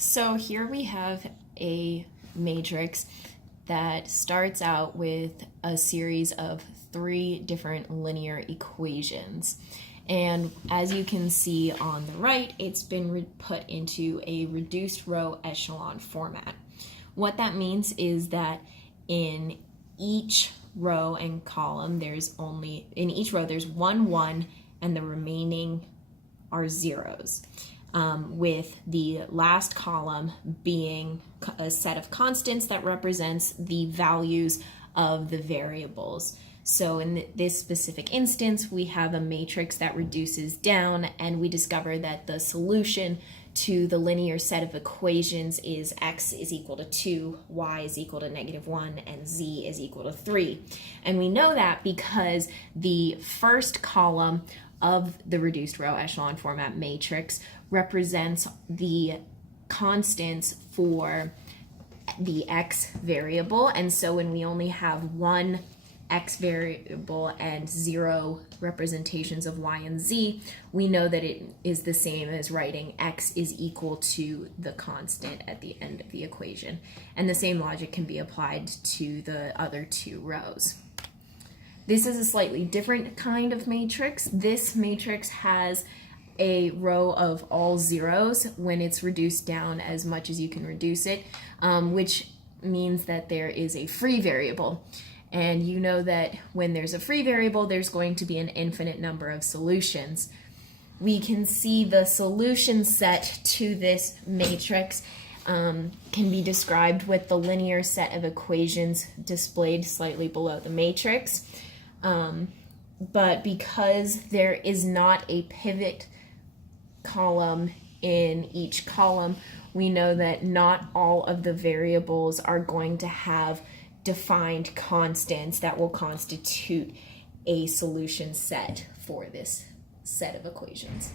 So here we have a matrix that starts out with a series of 3 different linear equations. And as you can see on the right, it's been put into a reduced row echelon format. What that means is that in each row and column, in each row there's 1, 1, and the remaining are zeros. With the last column being a set of constants that represents the values of the variables. So in this specific instance, we have a matrix that reduces down, and we discover that the solution to the linear set of equations is x is equal to 2, y is equal to -1, and z is equal to 3. And we know that because the first column of the reduced row echelon format matrix represents the constants for the x variable, and so when we only have one x variable and 0 representations of y and z, we know that it is the same as writing x is equal to the constant at the end of the equation. And the same logic can be applied to the other 2 rows. This is a slightly different kind of matrix. This matrix has a row of all zeros when it's reduced down as much as you can reduce it, which means that there is a free variable. And you know that when there's a free variable, there's going to be an infinite number of solutions. We can see the solution set to this matrix can be described with the linear set of equations displayed slightly below the matrix. But because there is not a pivot column in each column, we know that not all of the variables are going to have defined constants that will constitute a solution set for this set of equations.